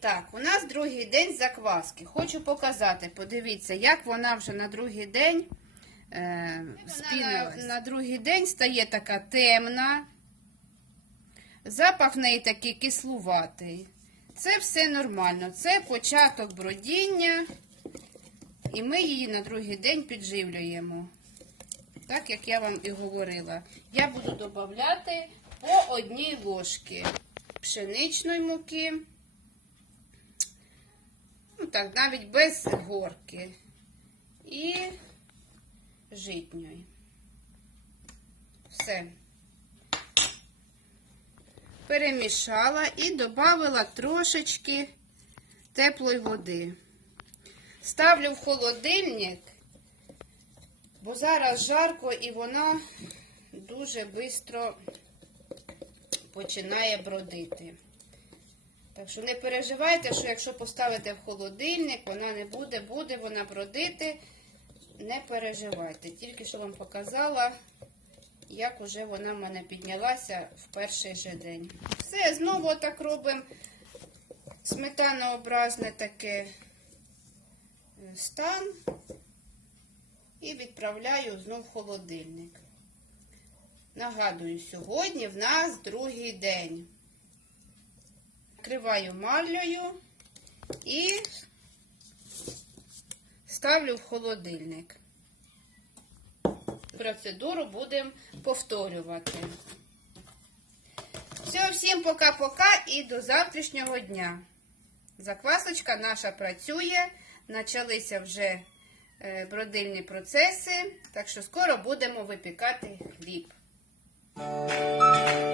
так, у нас другий день закваски. Хочу показати, подивіться, як вона вже на другий день е. На, на другий день стає така темна. Запах в неї такий кислуватий. Це все нормально. Це початок бродіння. І ми її на другий день підживлюємо. Так, як я вам і говорила. Я буду додати по одній ложці пшеничної муки. Ну так, навіть без горки. І житньої. Все. Перемішала і додала трошечки теплої води. Ставлю в холодильник, бо зараз жарко і вона дуже швидко починає бродити. Так що не переживайте, що якщо поставите в холодильник, вона не буде, буде вона бродити. Не переживайте. Тільки що вам показала, як уже вона в мене піднялася в перший же день. Все, знову так робимо сметанообразне таке е, стан і відправляю знов в холодильник. Нагадую, сьогодні в нас другий день. Накриваю марлею і ставлю в холодильник. Процедуру будемо повторювати. Все, всім пока-пока і до завтрашнього дня. Заквасочка наша працює, почалися вже е, бродильні процеси, так що скоро будемо випікати хліб. Thank you.